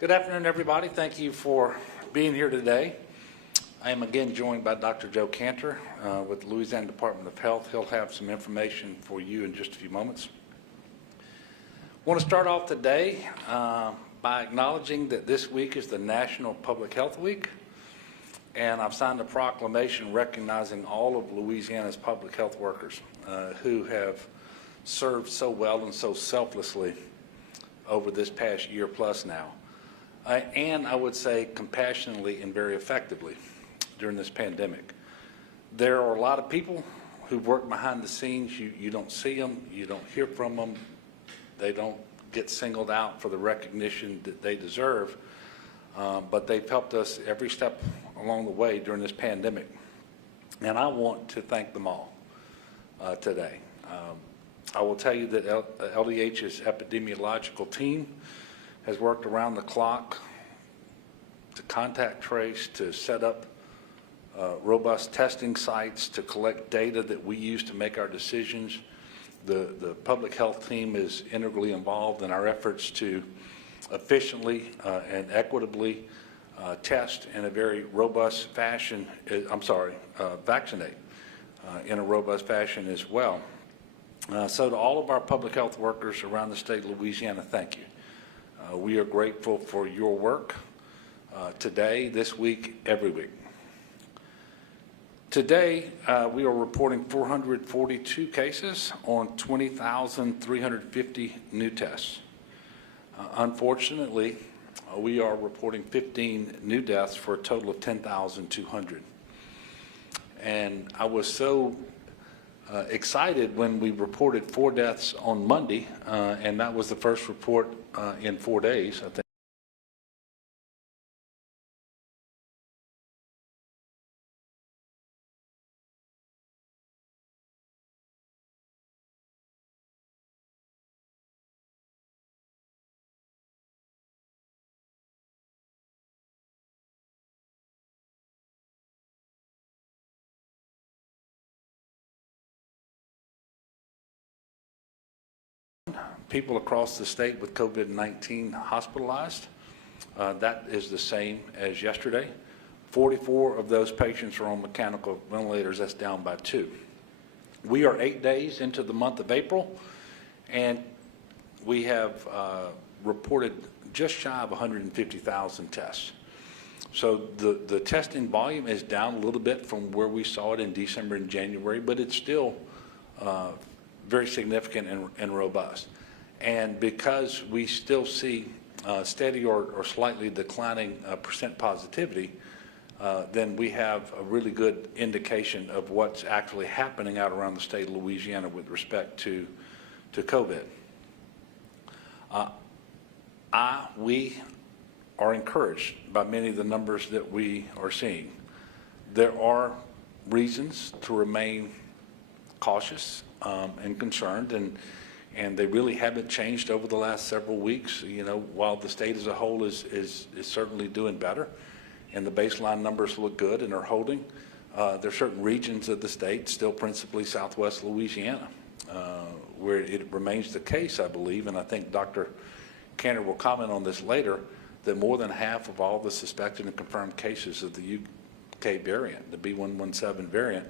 Good afternoon, everybody. Thank you for being here today. I am again joined by Dr. Joe Cantor with the Louisiana Department of Health. He'll have some information for you in just a few moments. I want to start off today by acknowledging that this week is the National Public Health Week, and I've signed a proclamation recognizing all of Louisiana's public health workers who have served so well and so selflessly over this past year plus now. And I would say compassionately and very effectively during this pandemic. There are a lot of people who work behind the scenes. You don't see them, you don't hear from them, they don't get singled out for the recognition that they deserve, but they've helped us every step along the way during this pandemic. And I want to thank them all today. I will tell you that LDH's epidemiological team has worked around the clock to contact trace, to set up robust testing sites, to collect data that we use to make our decisions. The public health team is integrally involved in our efforts to efficiently and equitably test in a very robust fashion, vaccinate in a robust fashion as well. So to all of our public health workers around the state of Louisiana, thank you. We are grateful for your work today, this week, every week. Today, we are reporting 442 cases on 20,350 new tests. Unfortunately, we are reporting 15 new deaths for a total of 10,200. And I was so excited when we reported 4 deaths on Monday, and that was the first report in 4 days, I think. People across the state with COVID-19 hospitalized. That is the same as yesterday. 44 of those patients are on mechanical ventilators. That's down by 2. We are 8 days into the month of April, and we have reported just shy of 150,000 tests. So the testing volume is down a little bit from where we saw it in December and January, but it's still very significant and robust. And because we still see steady or slightly declining percent positivity, then we have a really good indication of what's actually happening out around the state of Louisiana with respect to COVID. We are encouraged by many of the numbers that we are seeing. There are reasons to remain cautious and concerned, and they really haven't changed over the last several weeks. You know, while the state as a whole is certainly doing better, and the baseline numbers look good and are holding, there are certain regions of the state, still principally southwest Louisiana, where it remains the case, I believe, and I think Dr. Cantor will comment on this later, that more than half of all the suspected and confirmed cases of the UK variant, the B117 variant,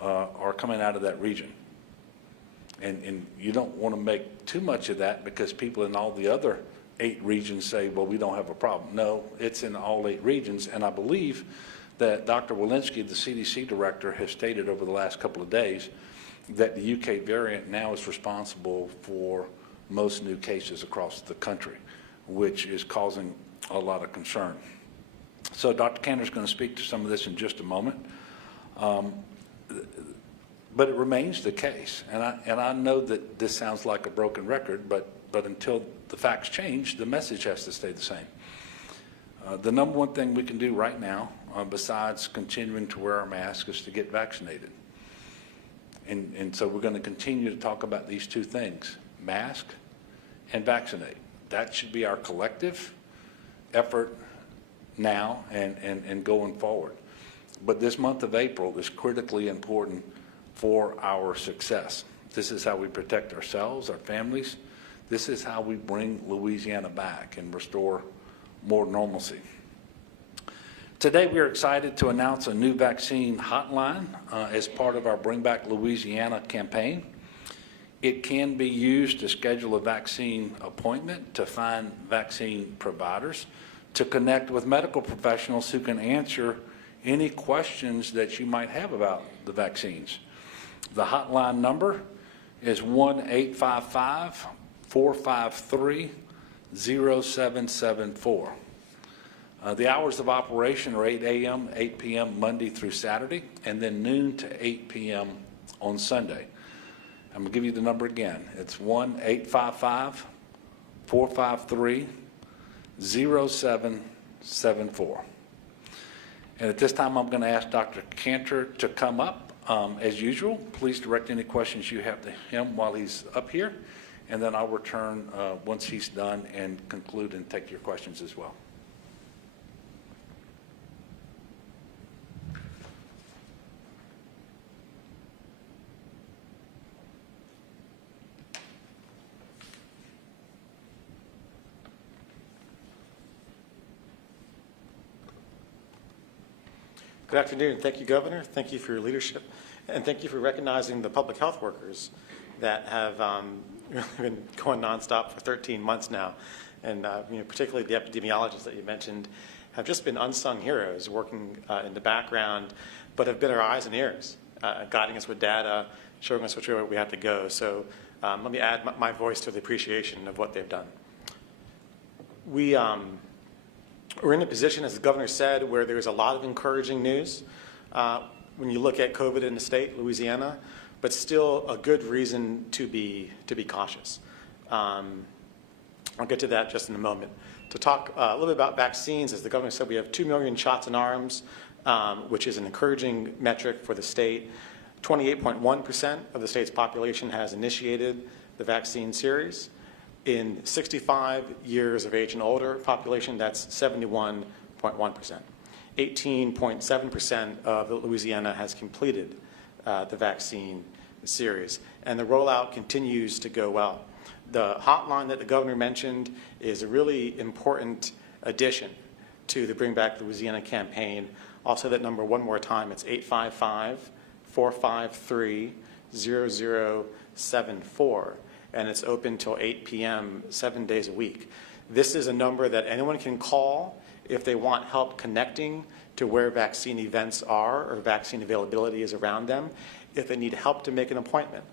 are coming out of that region. And you don't want to make too much of that because people in all the other 8 regions say, well, we don't have a problem. No, it's in all 8 regions. And I believe that Dr. Walensky, the CDC director, has stated over the last couple of days that the UK variant now is responsible for most new cases across the country, which is causing a lot of concern. So Dr. Cantor is going to speak to some of this in just a moment. But it remains the case, and I know that this sounds like a broken record, but until the facts change, the message has to stay the same. The number one thing we can do right now, besides continuing to wear our mask, is to get vaccinated. And so we're going to continue to talk about these 2 things, mask and vaccinate. That should be our collective effort now and going forward. But this month of April is critically important for our success. This is how we protect ourselves, our families. This is how we bring Louisiana back and restore more normalcy. Today, we are excited to announce a new vaccine hotline as part of our Bring Back Louisiana campaign. It can be used to schedule a vaccine appointment, to find vaccine providers, to connect with medical professionals who can answer any questions that you might have about the vaccines. The hotline number is 1-855-453-0774. The hours of operation are 8 a.m., 8 p.m. Monday through Saturday, and then noon to 8 p.m. on Sunday. I'm going to give you the number again. It's 1-855-453-0774. And at this time, I'm going to ask Dr. Cantor to come up. As usual, please direct any questions you have to him while he's up here, and then I'll return once he's done and conclude and take your questions as well. Good afternoon. Thank you, Governor. Thank you for your leadership. And thank you for recognizing the public health workers that have been going nonstop for 13 months now. And particularly the epidemiologists that you mentioned have just been unsung heroes working in the background, but have been our eyes and ears, guiding us with data, showing us which way we have to go. So let me add my voice to the appreciation of what they've done. We're in a position, as the governor said, where there's a lot of encouraging news when you look at COVID in the state, Louisiana, but still a good reason to be cautious. I'll get to that just in a moment. To talk a little bit about vaccines, as the governor said, we have 2 million shots in arms, which is an encouraging metric for the state. 28.1% of the state's population has initiated the vaccine series. In 65 years of age and older population, that's 71.1%. 18.7% of Louisiana has completed the vaccine series, and the rollout continues to go well. The hotline that the governor mentioned is a really important addition to the Bring Back Louisiana campaign. I'll say that number one more time. It's 855-453-0074. And it's open till 8 p.m. 7 days a week. This is a number that anyone can call if they want help connecting to where vaccine events are or vaccine availability is around them, if they need help to make an appointment,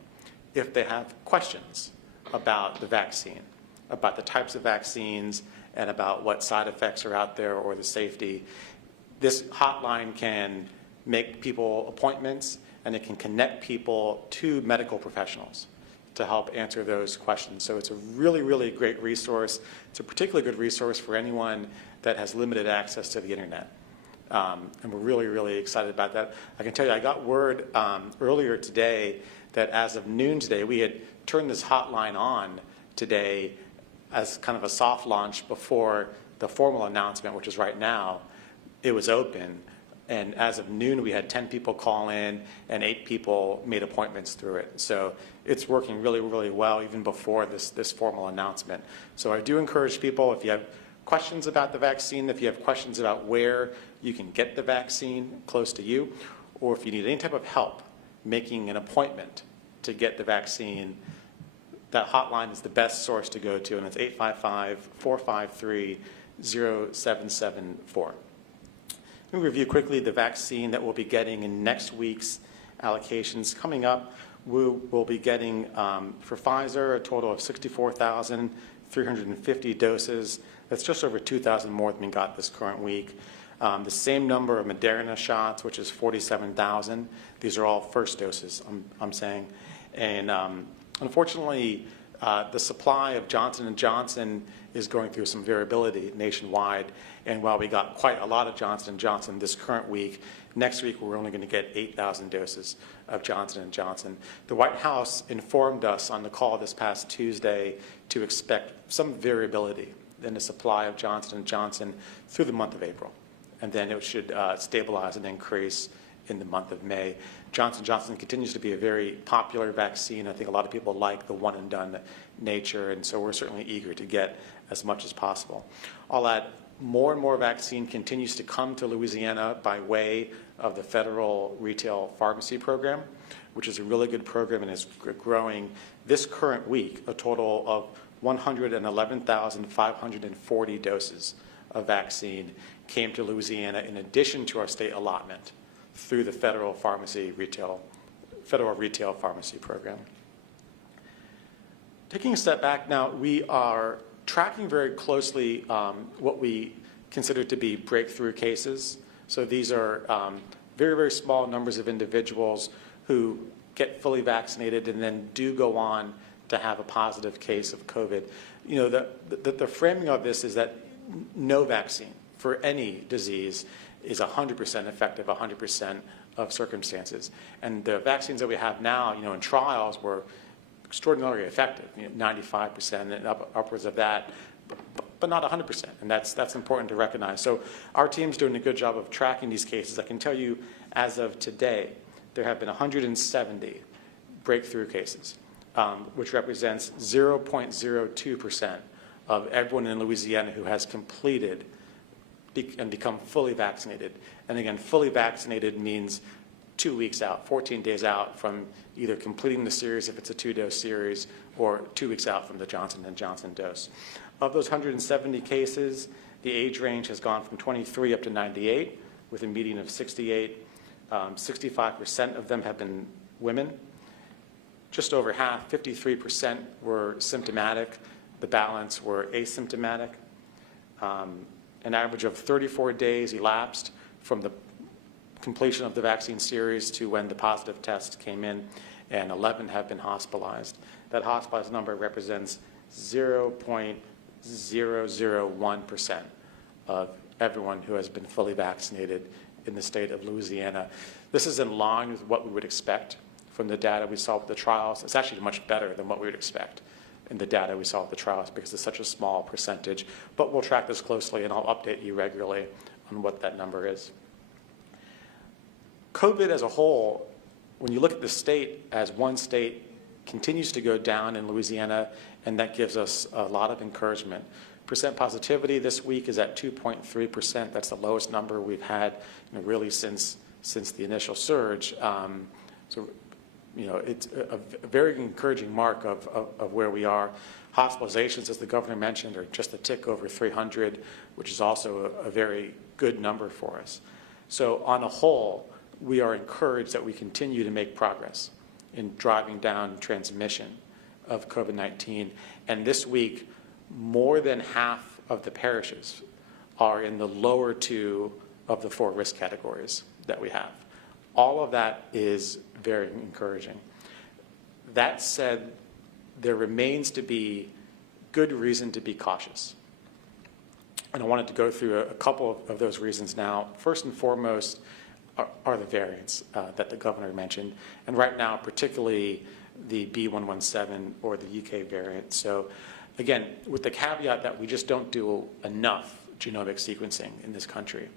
if they have questions about the vaccine, about the types of vaccines, and about what side effects are out there or the safety. This hotline can make people appointments, and it can connect people to medical professionals to help answer those questions. So it's a really, really great resource. It's a particularly good resource for anyone that has limited access to the internet. And we're really, really excited about that. I can tell you, I got word earlier today that as of noon today, we had turned this hotline on today as kind of a soft launch before the formal announcement, which is right now. It was open. And as of noon, we had 10 people call in and 8 people made appointments through it. So it's working really, really well even before this formal announcement. So I do encourage people, if you have questions about the vaccine, if you have questions about where you can get the vaccine close to you, or if you need any type of help making an appointment to get the vaccine, that hotline is the best source to go to, and it's 855-453-0774. Let me review quickly the vaccine that we'll be getting in next week's allocations. Coming up, we'll be getting, for Pfizer, a total of 64,350 doses. That's just over 2,000 more than we got this current week. The same number of Moderna shots, which is 47,000. These are all first doses, I'm saying. And unfortunately, the supply of Johnson & Johnson is going through some variability nationwide. And while we got quite a lot of Johnson & Johnson this current week, next week we're only going to get 8,000 doses of Johnson & Johnson. The White House informed us on the call this past Tuesday to expect some variability in the supply of Johnson & Johnson through the month of April. And then it should stabilize and increase in the month of May. Johnson & Johnson continues to be a very popular vaccine. I think a lot of people like the one-and-done nature, and so we're certainly eager to get as much as possible. I'll add more and more vaccine continues to come to Louisiana by way of the federal retail pharmacy program, which is a really good program and is growing this current week a total of 111,540 doses of vaccine came to Louisiana in addition to our state allotment through the federal retail pharmacy program. Taking a step back now, we are tracking very closely what we consider to be breakthrough cases. So these are very, very small numbers of individuals who get fully vaccinated and then do go on to have a positive case of COVID. You know, the framing of this is that no vaccine for any disease is 100% effective, 100% of circumstances. And the vaccines that we have now, you know, in trials were extraordinarily effective, 95% and upwards of that, but not 100%. And that's important to recognize. So our team's doing a good job of tracking these cases. I can tell you, as of today, there have been 170 breakthrough cases, which represents 0.02% of everyone in Louisiana who has completed and become fully vaccinated. And again, fully vaccinated means 2 weeks out, 14 days out from either completing the series if it's a 2-dose series or 2 weeks out from the Johnson & Johnson dose. Of those 170 cases, the age range has gone from 23 up to 98 with a median of 68. 65% of them have been women. Just over half, 53%, were symptomatic. The balance were asymptomatic. An average of 34 days elapsed from the completion of the vaccine series to when the positive test came in, and 11 have been hospitalized. That hospitalized number represents 0.001% of everyone who has been fully vaccinated in the state of Louisiana. This is in line with what we would expect from the data we saw with the trials. It's actually much better than what we would expect in the data we saw with the trials because it's such a small percentage. But we'll track this closely, and I'll update you regularly on what that number is. COVID as a whole, when you look at the state as one state, continues to go down in Louisiana, and that gives us a lot of encouragement. Percent positivity this week is at 2.3%. That's the lowest number we've had, really since the initial surge. So, it's a very encouraging mark of where we are. Hospitalizations, as the governor mentioned, are just a tick over 300, which is also a very good number for us. So on a whole, we are encouraged that we continue to make progress in driving down transmission of COVID-19. And this week, more than half of the parishes are in the lower 2 of the 4 risk categories that we have. All of that is very encouraging. That said, there remains to be good reason to be cautious. And I wanted to go through a couple of those reasons now. First and foremost are the variants that the governor mentioned. And right now, particularly the B117 or the UK variant. So again, with the caveat that we just don't do enough genomic sequencing in this country.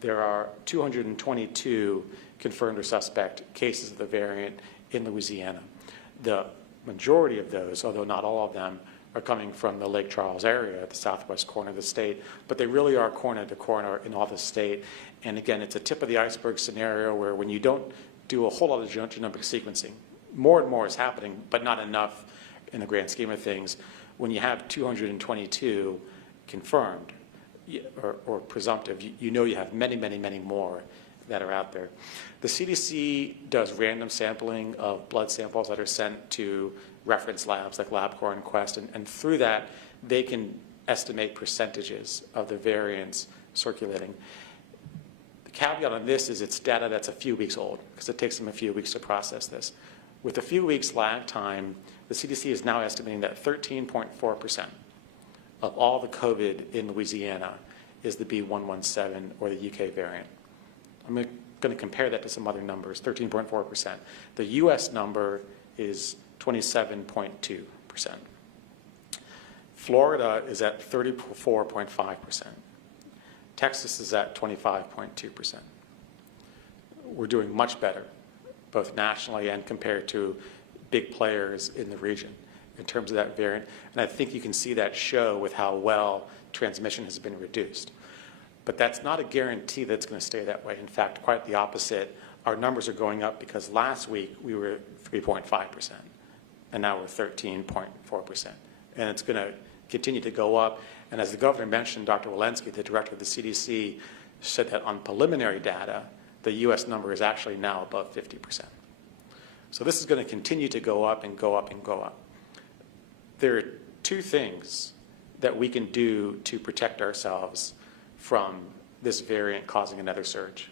There are 222 confirmed or suspect cases of the variant in Louisiana. The majority of those, although not all of them, are coming from the Lake Charles area at the southwest corner of the state, but they really are corner to corner in all the state. And again, it's a tip of the iceberg scenario where when you don't do a whole lot of genomic sequencing, more and more is happening, but not enough in the grand scheme of things. When you have 222 confirmed or presumptive, you know you have many, many, many more that are out there. The CDC does random sampling of blood samples that are sent to reference labs like LabCorp and Quest, and through that, they can estimate percentages of the variants circulating. The caveat on this is it's data that's a few weeks old, because it takes them a few weeks to process this. With a few weeks lag time, the CDC is now estimating that 13.4% of all the COVID in Louisiana is the B117 or the UK variant. I'm going to compare that to some other numbers, 13.4%. The US number is 27.2%. Florida is at 34.5%. Texas is at 25.2%. We're doing much better, both nationally and compared to big players in the region. in terms of that variant. And I think you can see that show with how well transmission has been reduced. But that's not a guarantee that it's going to stay that way. In fact, quite the opposite. Our numbers are going up because last week we were 3.5%, and now we're 13.4%. And it's going to continue to go up. And as the governor mentioned, Dr. Walensky, the director of the CDC, said that on preliminary data, the U.S. number is actually now above 50%. So this is going to continue to go up and go up and go up. There are two things that we can do to protect ourselves from this variant causing another surge.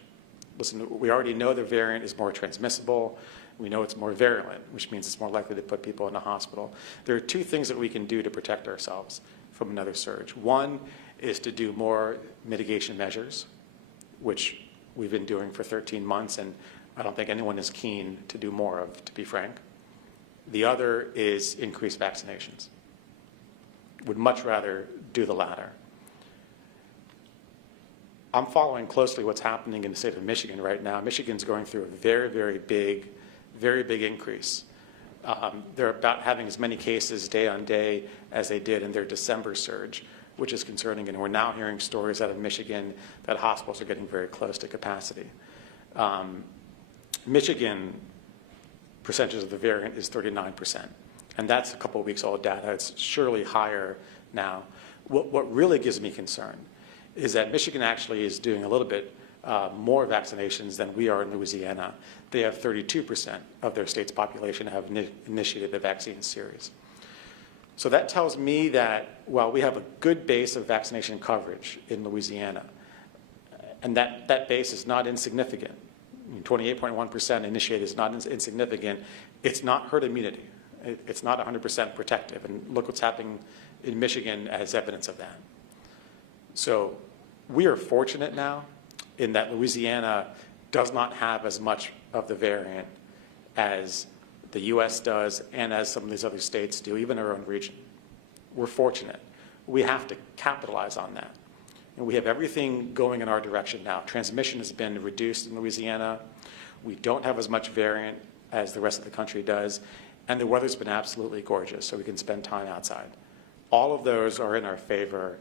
Listen, we already know the variant is more transmissible. We know it's more virulent, which means it's more likely to put people in the hospital. There are two things that we can do to protect ourselves from another surge. One is to do more mitigation measures, which we've been doing for 13 months, and I don't think anyone is keen to do more of, to be frank. The other is increase vaccinations. Would much rather do the latter. I'm following closely what's happening in the state of Michigan right now. Michigan's going through a very, very big increase. They're about having as many cases day on day as they did in their December surge, which is concerning. And we're now hearing stories out of Michigan that hospitals are getting very close to capacity. Michigan percentage of the variant is 39%. And that's a couple of weeks old data. It's surely higher now. What really gives me concern is that Michigan actually is doing a little bit more vaccinations than we are in Louisiana. They have 32% of their state's population have initiated the vaccine series. So that tells me that while we have a good base of vaccination coverage in Louisiana, and that base is not insignificant, 28.1% initiated is not insignificant, it's not herd immunity. It's not 100% protective. And look what's happening in Michigan as evidence of that. So we are fortunate now in that Louisiana does not have as much of the variant as the U.S. does and as some of these other states do, even our own region. We're fortunate. We have to capitalize on that. And we have everything going in our direction now. Transmission has been reduced in Louisiana. We don't have as much variant as the rest of the country does. And the weather's been absolutely gorgeous, so we can spend time outside. All of those are in our favor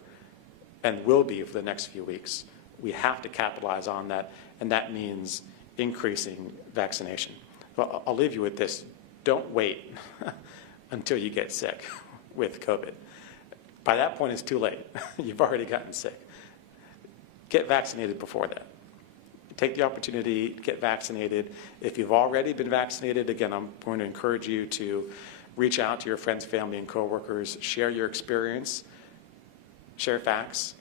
and will be for the next few weeks. We have to capitalize on that, and that means increasing vaccination. Well, I'll leave you with this. Don't wait until you get sick with COVID. By that point, it's too late. You've already gotten sick. Get vaccinated before that. Take the opportunity, get vaccinated. If you've already been vaccinated, again, I'm going to encourage you to reach out to your friends, family, and coworkers, share your experience, share facts,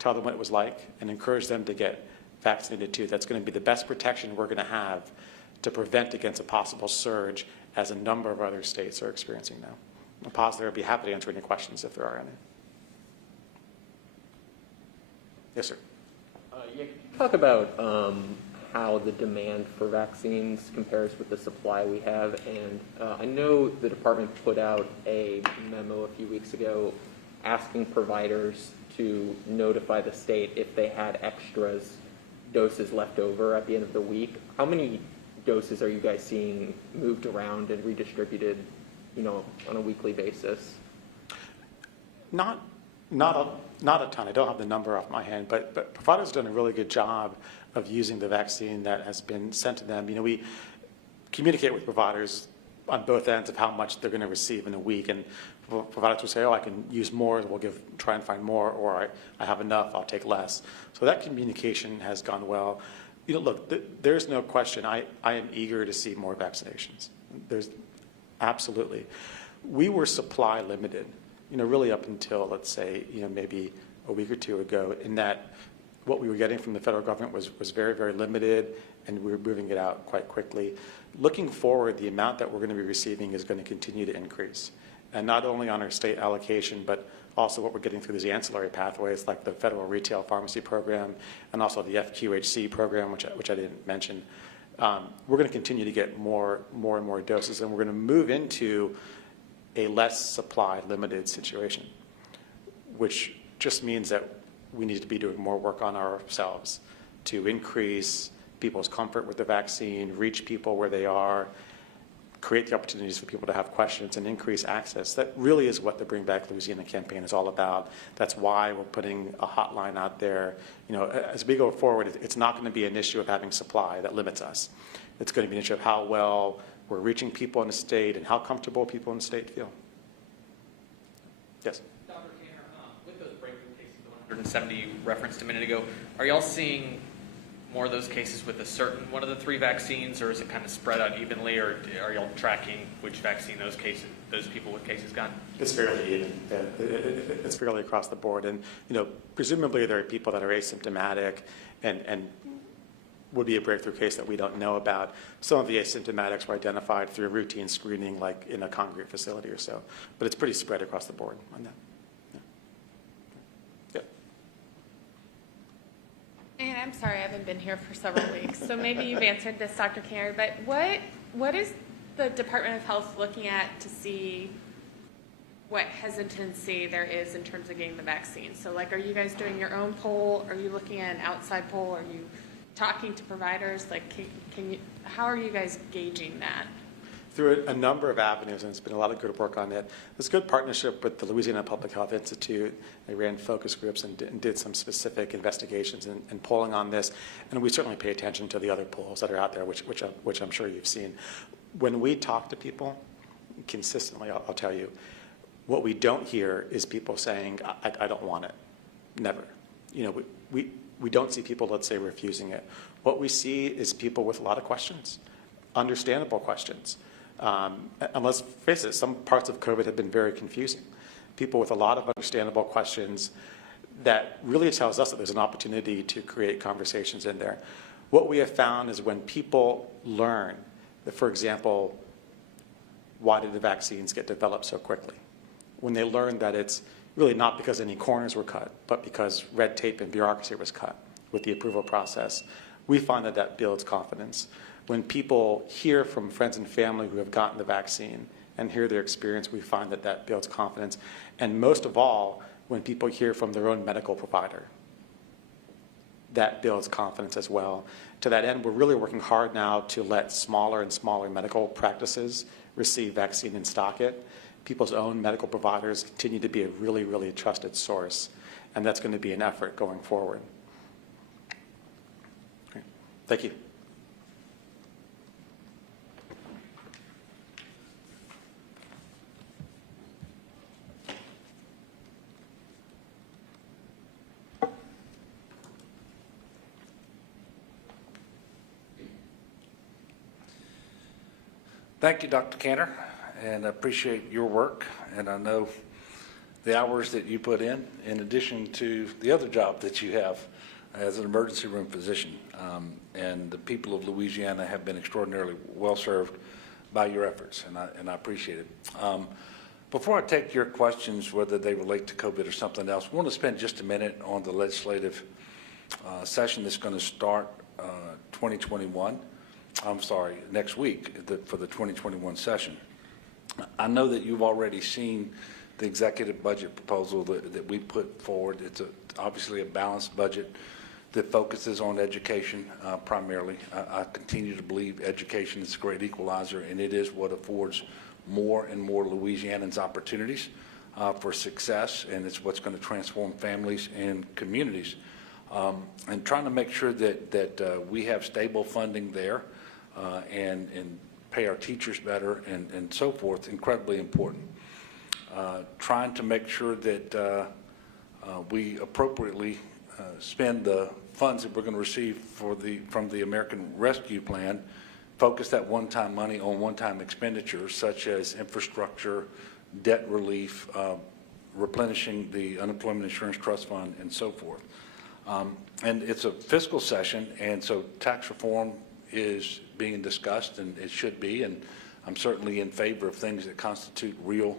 tell them what it was like, and encourage them to get vaccinated too. That's going to be the best protection we're going to have to prevent against a possible surge as a number of other states are experiencing now. I'll pause there. I'd be happy to answer any questions if there are any. Yes, sir. Yeah, could you talk about how the demand for vaccines compares with the supply we have? And I know the department put out a memo a few weeks ago asking providers to notify the state if they had extras doses left over at the end of the week. How many doses are you guys seeing moved around and redistributed, on a weekly basis? Not a ton. I don't have the number off my hand, but providers have done a really good job of using the vaccine that has been sent to them. We communicate with providers on both ends of how much they're going to receive in a week, and providers will say, "Oh, I can use more. We'll try and find more," or "I have enough. I'll take less." So that communication has gone well. Look, there's no question. I am eager to see more vaccinations. There's absolutely. We were supply limited. Really up until, let's say, maybe a week or two ago, in that what we were getting from the federal government was very, very limited, and we were moving it out quite quickly. Looking forward, the amount that we're going to be receiving is going to continue to increase, and not only on our state allocation, but also what we're getting through these ancillary pathways, like the federal retail pharmacy program, and also the FQHC program, which I didn't mention. We're going to continue to get more and more doses, and we're going to move into a less supply limited situation, which just means that we need to be doing more work on ourselves to increase people's comfort with the vaccine, reach people where they are, create the opportunities for people to have questions and increase access. That really is what the Bring Back Louisiana campaign is all about. That's why we're putting a hotline out there. As we go forward, it's not going to be an issue of having supply that limits us. It's going to be an issue of how well we're reaching people in the state and how comfortable people in the state feel. Yes? Dr. Tanner, with those breakthrough cases, the 170 you referenced a minute ago, are y'all seeing more of those cases with a certain one of the 3 vaccines, or is it kind of spread out evenly, or are y'all tracking which vaccine those people with cases got? It's fairly even. It's fairly across the board. And, presumably there are people that are asymptomatic and would be a breakthrough case that we don't know about. Some of the asymptomatics were identified through routine screening, like in a congregate facility or so. But it's pretty spread across the board on that. Yeah. And I'm sorry, I haven't been here for several weeks, so maybe you've answered this, Dr. Canner, but what is the Department of Health looking at to see what hesitancy there is in terms of getting the vaccine? So, are you guys doing your own poll? Are you looking at an outside poll? Are you talking to providers? How are you guys gauging that? Through a number of avenues, and it's been a lot of good work on it. There's good partnership with the Louisiana Public Health Institute. They ran focus groups and did some specific investigations and polling on this. And we certainly pay attention to the other polls that are out there, which I'm sure you've seen. When we talk to people, consistently, I'll tell you, what we don't hear is people saying, I don't want it. Never. We don't see people, let's say, refusing it. What we see is people with a lot of questions, understandable questions. And let's face it, some parts of COVID have been very confusing. People with a lot of understandable questions that really tells us that there's an opportunity to create conversations in there. What we have found is when people learn that, for example, why did the vaccines get developed so quickly? When they learn that it's really not because any corners were cut, but because red tape and bureaucracy was cut with the approval process, we find that builds confidence. When people hear from friends and family who have gotten the vaccine and hear their experience, we find that builds confidence. And most of all, when people hear from their own medical provider, that builds confidence as well. To that end, we're really working hard now to let smaller and smaller medical practices receive vaccine and stock it. People's own medical providers continue to be a really, really trusted source, and that's going to be an effort going forward. Okay. Thank you. Thank you, Dr. Canner, and I appreciate your work. And I know the hours that you put in addition to the other job that you have as an emergency room physician. And the people of Louisiana have been extraordinarily well served by your efforts, and I appreciate it. Before I take your questions, whether they relate to COVID or something else, I want to spend just a minute on the legislative session that's going to start 2021. I'm sorry, next week for the 2021 session. I know that you've already seen the executive budget proposal that we put forward. It's obviously a balanced budget that focuses on education primarily. I continue to believe education is a great equalizer, and it is what affords more and more Louisianans opportunities for success, and it's what's going to transform families and communities. And trying to make sure that we have stable funding there and pay our teachers better and so forth, incredibly important. Trying to make sure that we appropriately spend the funds that we're going to receive from the American Rescue Plan, focus that one-time money on one-time expenditures such as infrastructure, debt relief, replenishing the Unemployment Insurance Trust Fund, and so forth. And it's a fiscal session, and so tax reform is being discussed, and it should be, and I'm certainly in favor of things that constitute real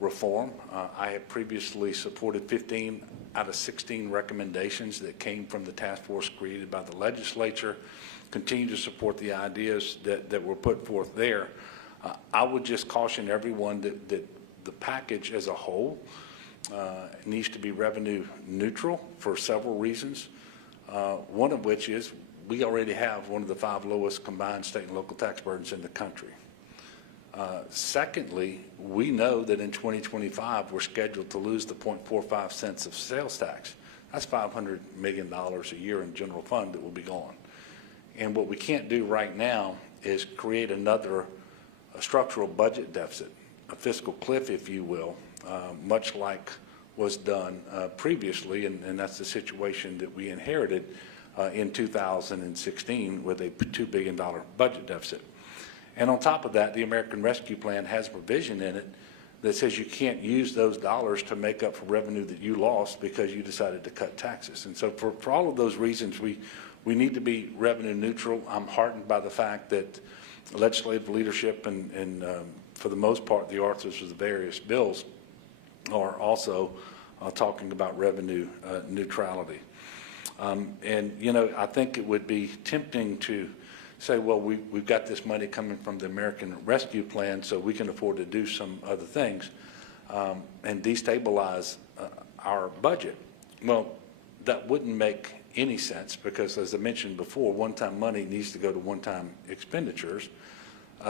reform. I have previously supported 15 out of 16 recommendations that came from the task force created by the legislature, continue to support the ideas that were put forth there. I would just caution everyone that the package as a whole needs to be revenue neutral for several reasons, one of which is we already have one of the 5 lowest combined state and local tax burdens in the country. Secondly, we know that in 2025, we're scheduled to lose the 0.45 cents of sales tax. That's $500 million a year in general fund that will be gone. And what we can't do right now is create another structural budget deficit, a fiscal cliff, if you will, much like was done previously, and that's the situation that we inherited in 2016 with a $2 billion budget deficit. And on top of that, the American Rescue Plan has a provision in it that says you can't use those dollars to make up for revenue that you lost because you decided to cut taxes. And so for all of those reasons, we need to be revenue neutral. I'm heartened by the fact that legislative leadership and for the most part, the authors of the various bills are also talking about revenue neutrality. And, you know, I think it would be tempting to say, well, we've got this money coming from the American Rescue Plan, so we can afford to do some other things and destabilize our budget. Well, that wouldn't make any sense because, as I mentioned before, one-time money needs to go to one-time expenditures.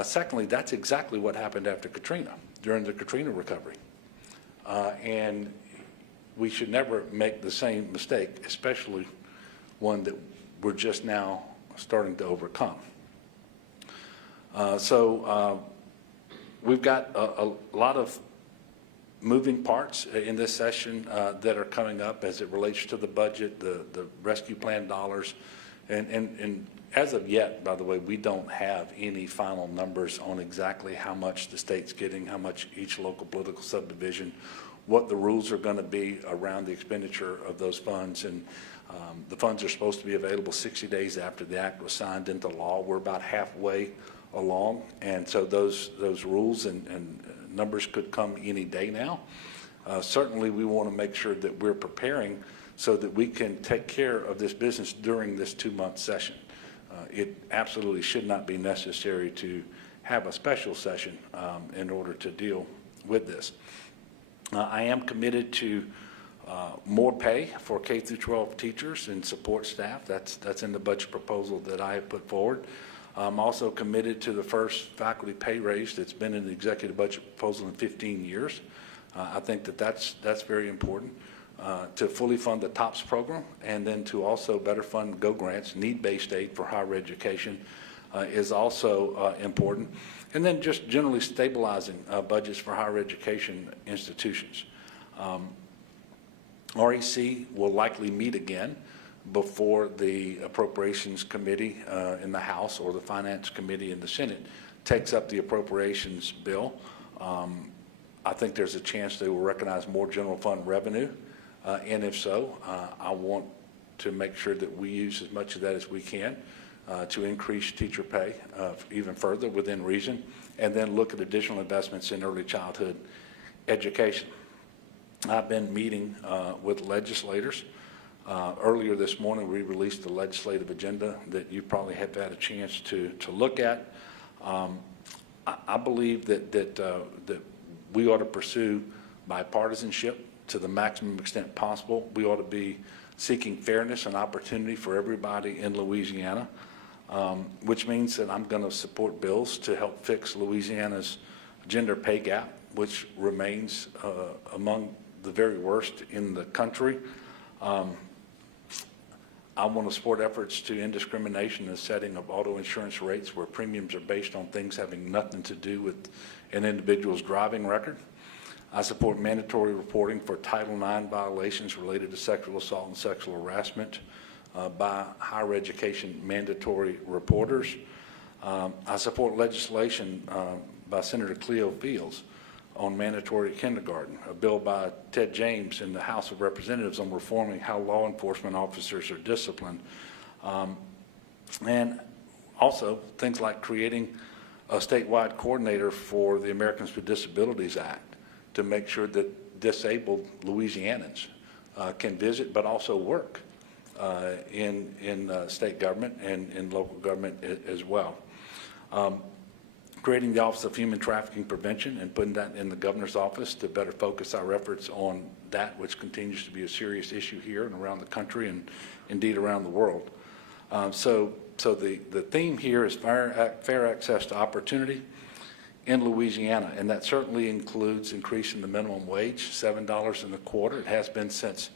Secondly, that's exactly what happened after Katrina, during the Katrina recovery. And we should never make the same mistake, especially one that we're just now starting to overcome. We've got a lot of moving parts in this session that are coming up as it relates to the budget, the rescue plan dollars, and as of yet, by the way, we don't have any final numbers on exactly how much the state's getting, how much each local political subdivision, what the rules are going to be around the expenditure of those funds. And the funds are supposed to be available 60 days after the act was signed into law. We're about halfway along, and so those rules and numbers could come any day now. Certainly, we want to make sure that we're preparing so that we can take care of this business during this 2-month session. It absolutely should not be necessary to have a special session in order to deal with this. I am committed to more pay for K through 12 teachers and support staff. That's in the budget proposal that I have put forward. I'm also committed to the first faculty pay raise that's been in the executive budget proposal in 15 years. I think that's very important. To fully fund the TOPS program, and then to also better fund GO grants, need-based aid for higher education is also important. And then just generally stabilizing budgets for higher education institutions. REC will likely meet again before the Appropriations Committee in the House or the Finance Committee in the Senate takes up the appropriations bill. I think there's a chance they will recognize more general fund revenue. And if so, I want to make sure that we use as much of that as we can to increase teacher pay even further within reason, and then look at additional investments in early childhood education. I've been meeting with legislators. Earlier this morning, we released the legislative agenda that you probably have had a chance to look at. I believe that we ought to pursue bipartisanship to the maximum extent possible. We ought to be seeking fairness and opportunity for everybody in Louisiana, which means that I'm going to support bills to help fix Louisiana's gender pay gap, which remains among the very worst in the country. I want to support efforts to end discrimination in the setting of auto insurance rates where premiums are based on things having nothing to do with an individual's driving record. I support mandatory reporting for Title IX violations related to sexual assault and sexual harassment by higher education mandatory reporters. I support legislation by Senator Cleo Fields on mandatory kindergarten, a bill by Ted James in the House of Representatives on reforming how law enforcement officers are disciplined. And also things like creating a statewide coordinator for the Americans with Disabilities Act to make sure that disabled Louisianans can visit but also work in state government and in local government as well. Creating the Office of Human Trafficking Prevention and putting that in the governor's office to better focus our efforts on that, which continues to be a serious issue here and around the country and indeed around the world. So the theme here is fair access to opportunity. in Louisiana, and that certainly includes increasing the minimum wage, $7.25. It has been since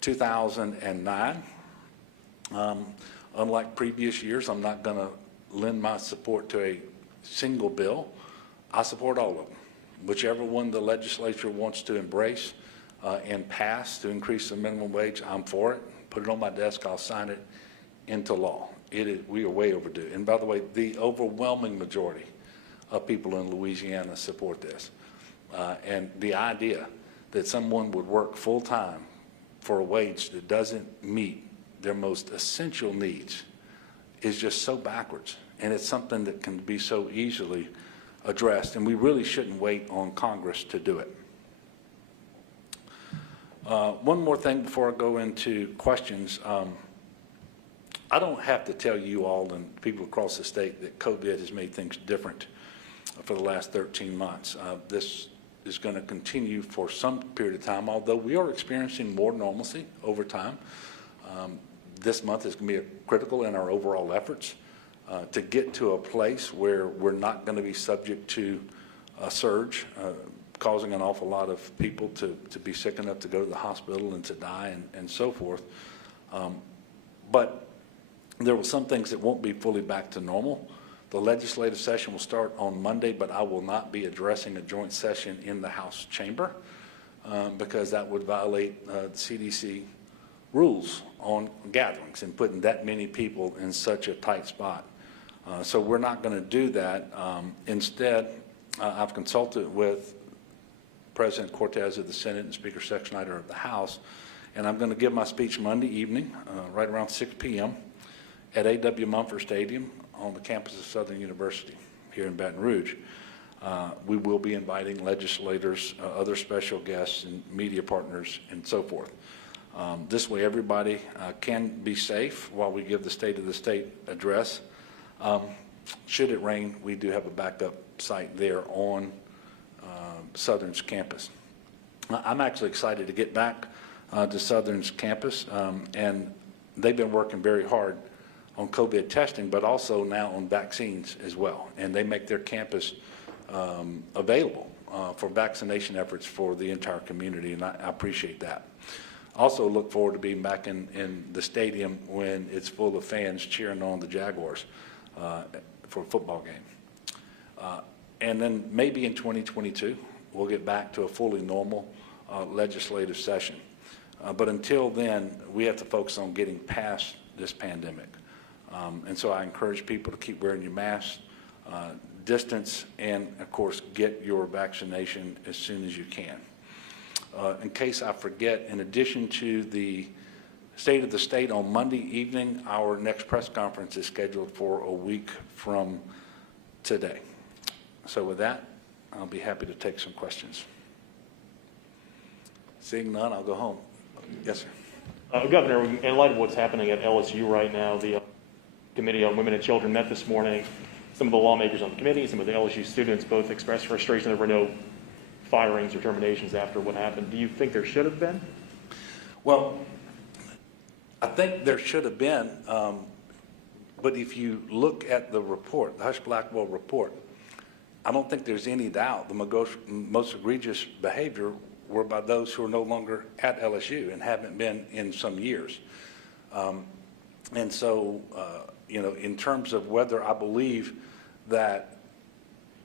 2009. Unlike previous years, I'm not going to lend my support to a single bill. I support all of them. Whichever one the legislature wants to embrace and pass to increase the minimum wage, I'm for it. Put it on my desk, I'll sign it into law. We are way overdue. And by the way, the overwhelming majority of people in Louisiana support this. And the idea that someone would work full-time for a wage that doesn't meet their most essential needs is just so backwards. And it's something that can be so easily addressed, and we really shouldn't wait on Congress to do it. One more thing before I go into questions. I don't have to tell you all and people across the state that COVID has made things different for the last 13 months. This is going to continue for some period of time, although we are experiencing more normalcy over time. This month is going to be critical in our overall efforts to get to a place where we're not going to be subject to a surge, causing an awful lot of people to be sick enough to go to the hospital and to die and so forth. But there were some things that won't be fully back to normal. The legislative session will start on Monday, but I will not be addressing a joint session in the House chamber because that would violate the CDC rules on gatherings and putting that many people in such a tight spot. So we're not going to do that. Instead, I've consulted with President Cortez of the Senate and Speaker Sexsnyder of the House, and I'm going to give my speech Monday evening, right around 6 p.m. at A.W. Mumford Stadium on the campus of Southern University here in Baton Rouge. We will be inviting legislators, other special guests, and media partners, and so forth. This way everybody can be safe while we give the State of the State address. Should it rain, we do have a backup site there on Southern's campus. I'm actually excited to get back to Southern's campus, and they've been working very hard on COVID testing, but also now on vaccines as well. And they make their campus available for vaccination efforts for the entire community, and I appreciate that. Also look forward to being back in the stadium when it's full of fans cheering on the Jaguars for a football game. And then maybe in 2022, we'll get back to a fully normal legislative session. But until then, we have to focus on getting past this pandemic. And so I encourage people to keep wearing your mask, distance, and of course, get your vaccination as soon as you can. In case I forget, in addition to the State of the State on Monday evening, our next press conference is scheduled for a week from today. So with that, I'll be happy to take some questions. Seeing none, I'll go home. Yes, sir. Governor, in light of what's happening at LSU right now, the Committee on Women and Children met this morning. Some of the lawmakers on the committee, some of the LSU students both expressed frustration there were no firings or terminations after what happened. Do you think there should have been? Well, I think there should have been, but if you look at the report, the Hush-Blackwell report, I don't think there's any doubt the most egregious behavior were by those who are no longer at LSU and haven't been in some years. And so, you know, in terms of whether I believe that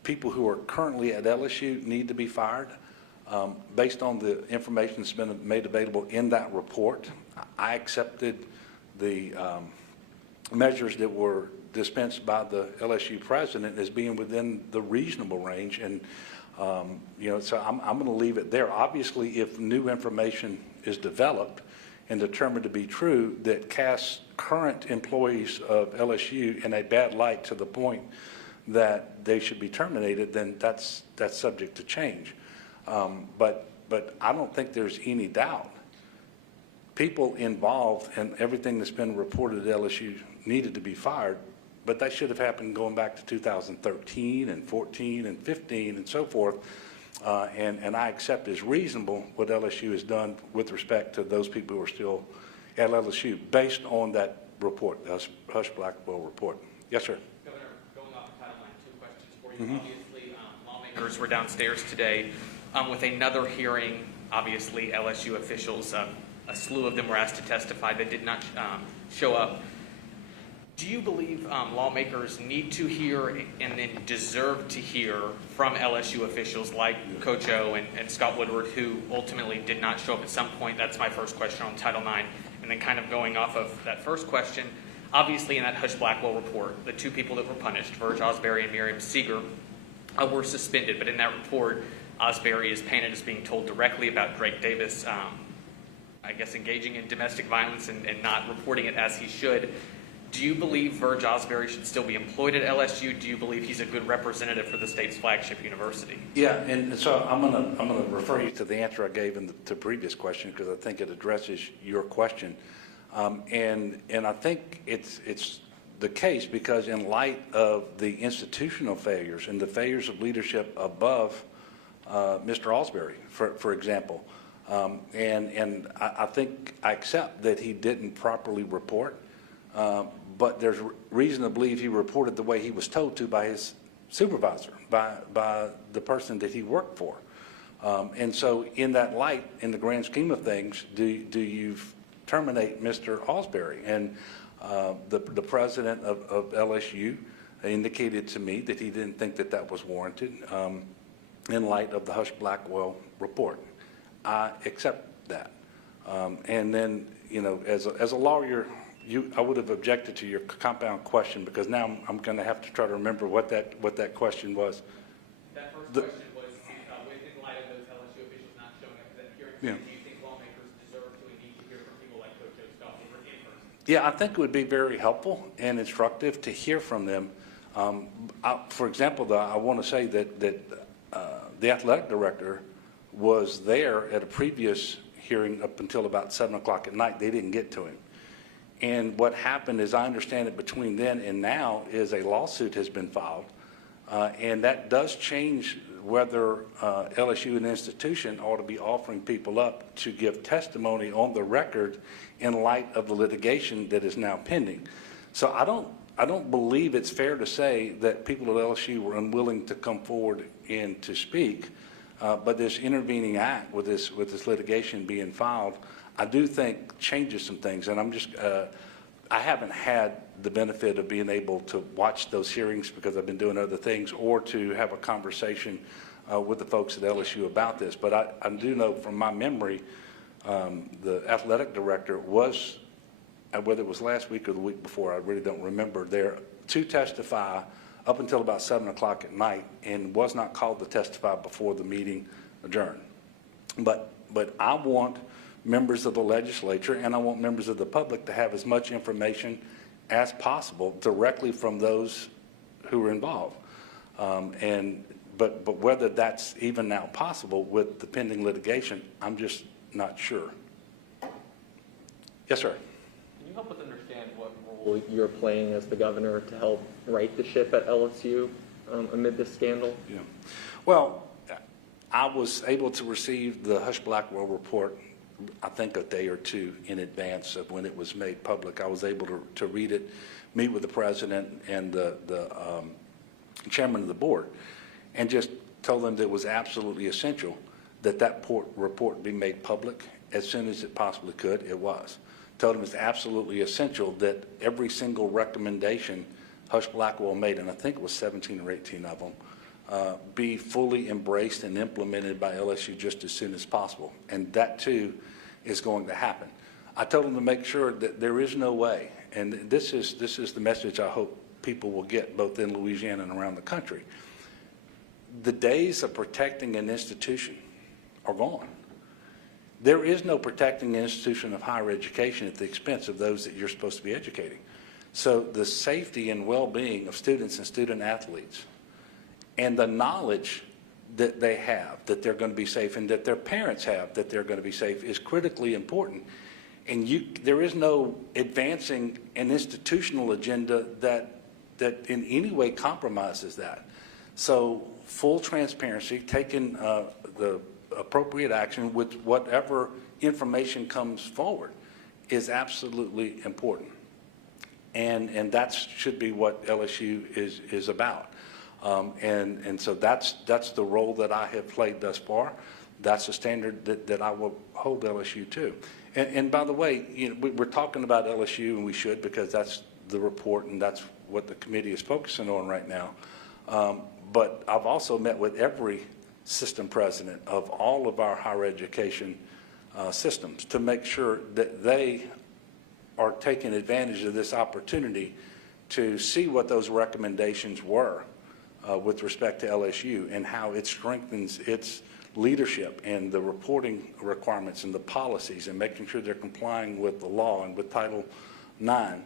people who are currently at LSU need to be fired, based on the information that's been made available in that report, I accepted the measures that were dispensed by the LSU president as being within the reasonable range. And, you know, so I'm going to leave it there. Obviously, if new information is developed and determined to be true that casts current employees of LSU in a bad light to the point that they should be terminated, then that's subject to change. But I don't think there's any doubt. People involved in everything that's been reported at LSU needed to be fired, but that should have happened going back to 2013 and 14 and 15 and so forth. And I accept as reasonable what LSU has done with respect to those people who are still at LSU based on that report, the Hush-Blackwell report. Yes, sir. Governor, going off the title line, two questions for you. Obviously, lawmakers were downstairs today with another hearing. Obviously, LSU officials, a slew of them were asked to testify that did not show up. Do you believe lawmakers need to hear and then deserve to hear from LSU officials like Coach O and Scott Woodward, who ultimately did not show up at some point? That's my first question on Title IX. And then kind of going off of that first question, obviously in that Hush-Blackwell report, the two people that were punished, Verge Osbury and Miriam Seeger, were suspended. But in that report, Osbury is painted as being told directly about Drake Davis, I guess, engaging in domestic violence and not reporting it as he should. Do you believe Verge Osbury should still be employed at LSU? Do you believe he's a good representative for the state's flagship university? Yeah, and so I'm gonna refer you to the answer I gave in the previous question because I think it addresses your question, and I think it's the case because in light of the institutional failures and the failures of leadership above Mr. Osbury, for example, and I think I accept that he didn't properly report. But there's reason to believe he reported the way he was told to by his supervisor, by the person that he worked for. And so in that light, in the grand scheme of things, do you terminate Mr. Osbury? And the president of LSU indicated to me that he didn't think that was warranted in light of the Hush-Blackwell report. I accept that. And then, you know, as a lawyer, I would have objected to your compound question because now I'm going to have to try to remember what that question was. That first question was, in light of those LSU officials not showing up at that hearing, Yeah. do you think lawmakers deserve to and need to hear from people like Coach O. Scott Woodward in person? Yeah, I think it would be very helpful and instructive to hear from them. For example, though, I want to say that the athletic director was there at a previous hearing up until about 7 o'clock at night. They didn't get to him. And what happened, as I understand it, between then and now is a lawsuit has been filed. And that does change whether LSU, an institution, ought to be offering people up to give testimony on the record in light of the litigation that is now pending. So I don't believe it's fair to say that people at LSU were unwilling to come forward and to speak. But this intervening act with this litigation being filed, I do think changes some things, and I haven't had the benefit of being able to watch those hearings because I've been doing other things, or to have a conversation with the folks at LSU about this. But I do know from my memory, the athletic director was, whether it was last week or the week before, I really don't remember, there to testify up until about 7 o'clock at night, and was not called to testify before the meeting adjourned. But I want members of the legislature and I want members of the public to have as much information as possible directly from those who are involved. But whether that's even now possible with the pending litigation, I'm just not sure. Yes, sir. Can you help us understand what role you're playing as the governor to help right the ship at LSU amid this scandal? Yeah. Well, I was able to receive the Hush-Blackwell report, I think a day or two in advance of when it was made public. I was able to read it, meet with the president and the chairman of the board, and just told them that it was absolutely essential that report be made public as soon as it possibly could. It was. Told them it's absolutely essential that every single recommendation Hush-Blackwell made, and I think it was 17 or 18 of them, be fully embraced and implemented by LSU just as soon as possible. And that too is going to happen. I told them to make sure that there is no way, and this is the message I hope people will get both in Louisiana and around the country. The days of protecting an institution are gone. There is no protecting an institution of higher education at the expense of those that you're supposed to be educating. So the safety and well-being of students and student athletes and the knowledge that they have that they're going to be safe and that their parents have that they're going to be safe is critically important. And there is no advancing an institutional agenda that in any way compromises that. So full transparency, taking the appropriate action with whatever information comes forward is absolutely important. And that should be what LSU is about. And so that's the role that I have played thus far. That's the standard that I will hold LSU to. And by the way, we're talking about LSU, and we should, because that's the report and that's what the committee is focusing on right now. But I've also met with every system president of all of our higher education systems to make sure that they are taking advantage of this opportunity to see what those recommendations were with respect to LSU and how it strengthens its leadership and the reporting requirements and the policies and making sure they're complying with the law and with Title IX,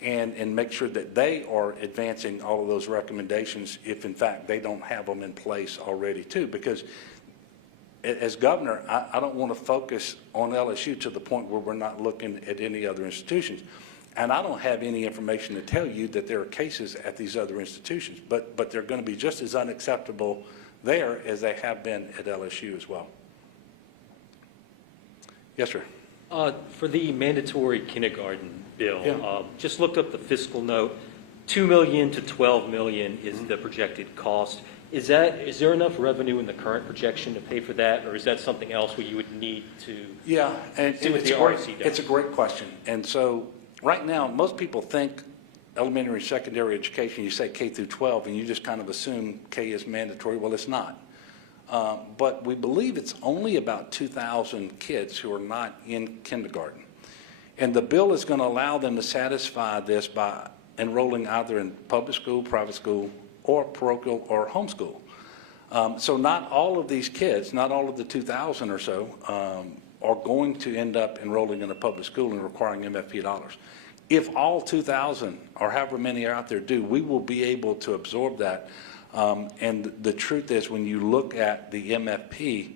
and make sure that they are advancing all of those recommendations if in fact they don't have them in place already too. Because as governor, I don't want to focus on LSU to the point where we're not looking at any other institutions. And I don't have any information to tell you that there are cases at these other institutions, but they're going to be just as unacceptable there as they have been at LSU as well. Yes, sir. For the mandatory kindergarten bill, Yeah. just looked up the fiscal note. $2 million to $12 million is the projected cost. Is there enough revenue in the current projection to pay for that, or is that something else where you would need to? Yeah, and See what it's, the RC does. it's a great question. And so right now, most people think elementary and secondary education, you say K through 12, and you just kind of assume K is mandatory. Well, it's not. But we believe it's only about 2,000 kids who are not in kindergarten. And the bill is going to allow them to satisfy this by enrolling either in public school, private school, or parochial or homeschool. So not all of these kids, not all of the 2,000 or so, are going to end up enrolling in a public school and requiring MFP dollars. If all 2,000 or however many are out there do, we will be able to absorb that. And the truth is, when you look at the MFP,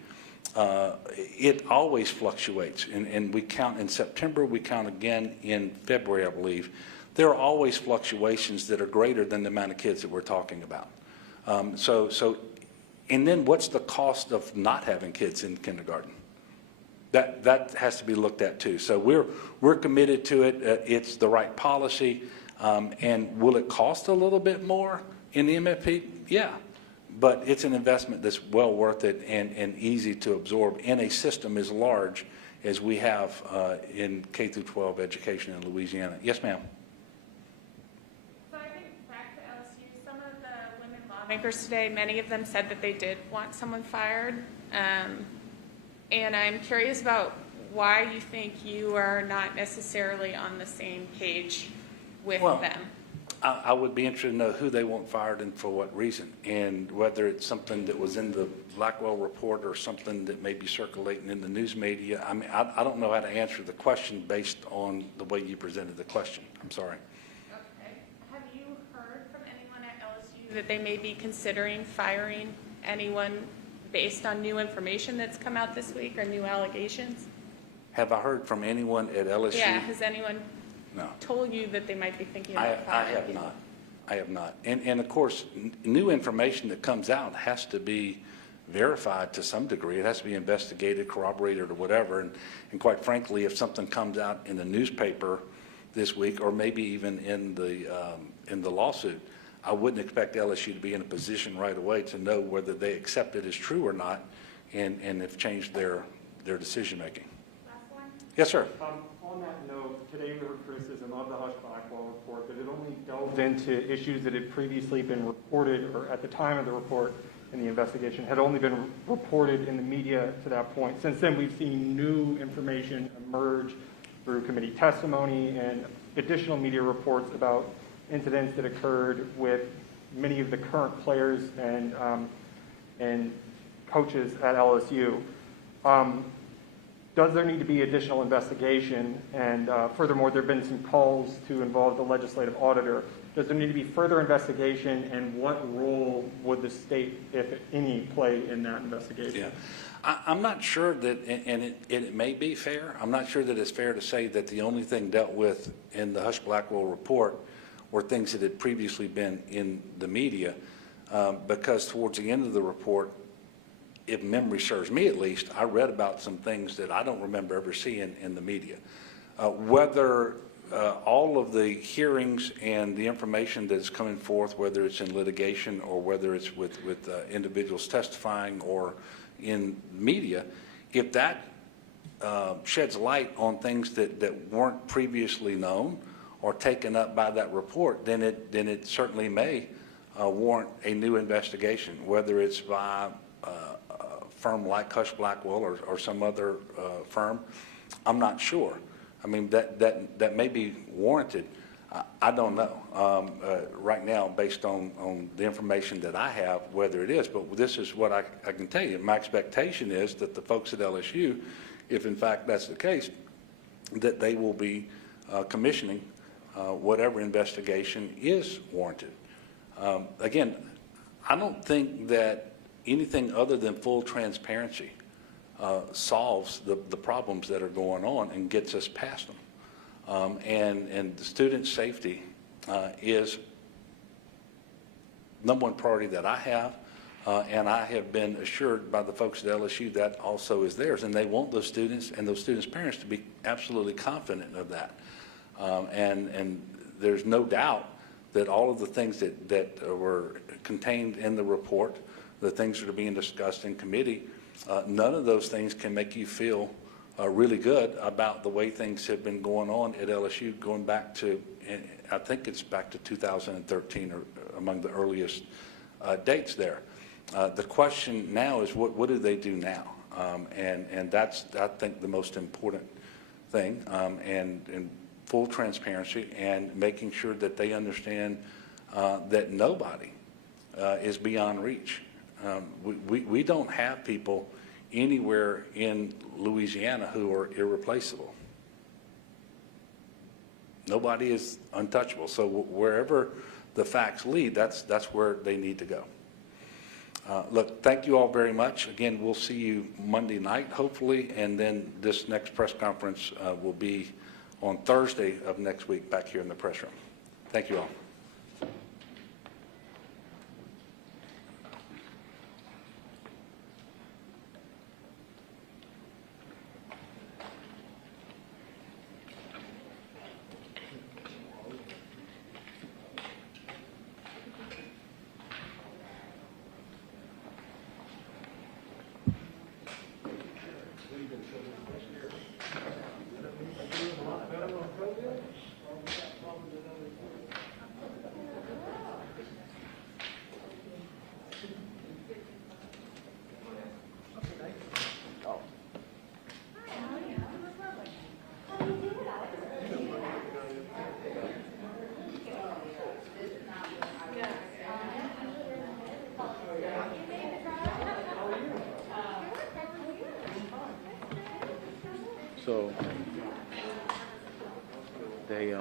it always fluctuates. And we count in September, we count again in February, I believe. There are always fluctuations that are greater than the amount of kids that we're talking about. And then what's the cost of not having kids in kindergarten? That has to be looked at too. So we're committed to it. It's the right policy. And will it cost a little bit more in the MFP? Yeah. But it's an investment that's well worth it and easy to absorb in a system as large as we have in K through 12 education in Louisiana. Yes, ma'am. So I think back to LSU, some of the women lawmakers today, many of them said that they did want someone fired. And I'm curious about why you think you are not necessarily on the same page with them. I would be interested to know who they want fired and for what reason, and whether it's something that was in the Blackwell report or something that may be circulating in the news media. I mean, I don't know how to answer the question based on the way you presented the question. I'm sorry. Okay. Have you heard from anyone at LSU that they may be considering firing anyone based on new information that's come out this week or new allegations? Have I heard from anyone at LSU? Yeah, has anyone No. told you that they might be thinking I about firing have people? not. I have not. And of course, new information that comes out has to be verified to some degree. It has to be investigated, corroborated, or whatever. And quite frankly, if something comes out in the newspaper this week, or maybe even in the lawsuit, I wouldn't expect LSU to be in a position right away to know whether they accept it as true or not, and have changed their decision making. Last one? Yes, sir. On that note, today we heard criticism of the Hush-Blackwell report that it only delved into issues that had previously been reported, or at the time of the report in the investigation, had only been reported in the media to that point. Since then, we've seen new information emerge through committee testimony and additional media reports about incidents that occurred with many of the current players and coaches at LSU. Does there need to be additional investigation? And furthermore, there have been some calls to involve the legislative auditor. Does there need to be further investigation, and what role would the state, if any, play in that investigation? Yeah. I'm not sure that, and it may be fair, I'm not sure that it's fair to say that the only thing dealt with in the Hush-Blackwell report were things that had previously been in the media, because towards the end of the report, if memory serves me at least, I read about some things that I don't remember ever seeing in the media. Whether all of the hearings and the information that's coming forth, whether it's in litigation or whether it's with individuals testifying or in media, if that sheds light on things that weren't previously known or taken up by that report, then it certainly may warrant a new investigation, whether it's by a firm like Hush Blackwell or some other firm. I'm not sure. I mean, that may be warranted. I don't know right now based on the information that I have whether it is, but this is what I can tell you. My expectation is that the folks at LSU, if in fact that's the case, that they will be commissioning whatever investigation is warranted. Again, I don't think that anything other than full transparency solves the problems that are going on and gets us past them. And the student safety is number one priority that I have, and I have been assured by the folks at LSU that also is theirs, and they want those students and those students' parents to be absolutely confident of that. And there's no doubt that all of the things that were contained in the report, the things that are being discussed in committee, none of those things can make you feel really good about the way things have been going on at LSU going back to, I think it's back to 2013 or among the earliest dates there. The question now is what do they do now? And that's, I think, the most important thing, and full transparency and making sure that they understand that nobody is beyond reach. We don't have people anywhere in Louisiana who are irreplaceable. Nobody is untouchable. So wherever the facts lead, that's where they need to go. Look, thank you all very much. Again, we'll see you Monday night, hopefully, and then this next press conference will be on Thursday of next week back here in the press room. Thank you all. So they